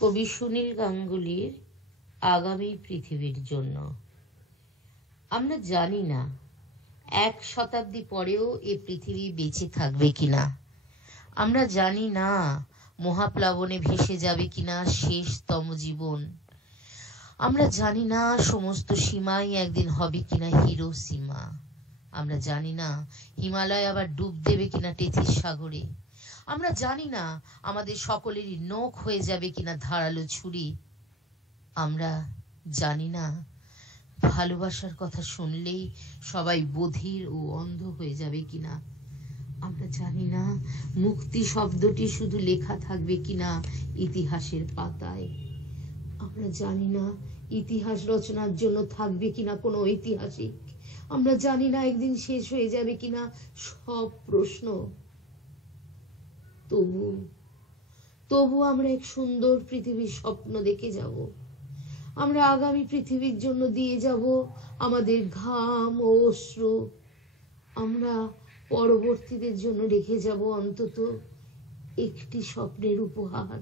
কবি সুনীল গাঙ্গুলির আগামী পৃথিবীর জন্য। আমরা জানি না 1 শতাব্দী পরেও এ পৃথিবী বেঁচে থাকবে কিনা। আমরা জানি না মহাপ্লাবনে ভেসে যাবে কিনা শেষতম জীবন। আমরা জানি না সমস্ত সীমাই একদিন হবে কিনা হিরোসীমা। আমরা জানি না হিমালয় আবার ডুব দেবে কিনা টেথিস সাগরে। আমরা জানি না আমাদের সকলেরই নখ হয়ে যাবে কিনা ধারালো ছুরি। আমরা জানি না ভালোবাসার কথা শুনলেই সবাই বধির ও অন্ধ হয়ে যাবে কিনা। আমরা জানি না মুক্তি শব্দটি শুধু লেখা থাকবে কিনা ইতিহাসের পাতায়। আমরা জানি না ইতিহাস রচনার জন্য থাকবে কিনা কোনো ঐতিহাসিক। আমরা জানি না একদিন শেষ হয়ে যাবে কিনা সব প্রশ্ন। তবু আমরা এক সুন্দর পৃথিবীর স্বপ্ন দেখে যাব। আমরা আগামী পৃথিবীর জন্য দিয়ে যাব আমাদের ঘাম ও অশ্রু। আমরা পরবর্তীদের জন্য রেখে যাব অন্তত একটি স্বপ্নের উপহার।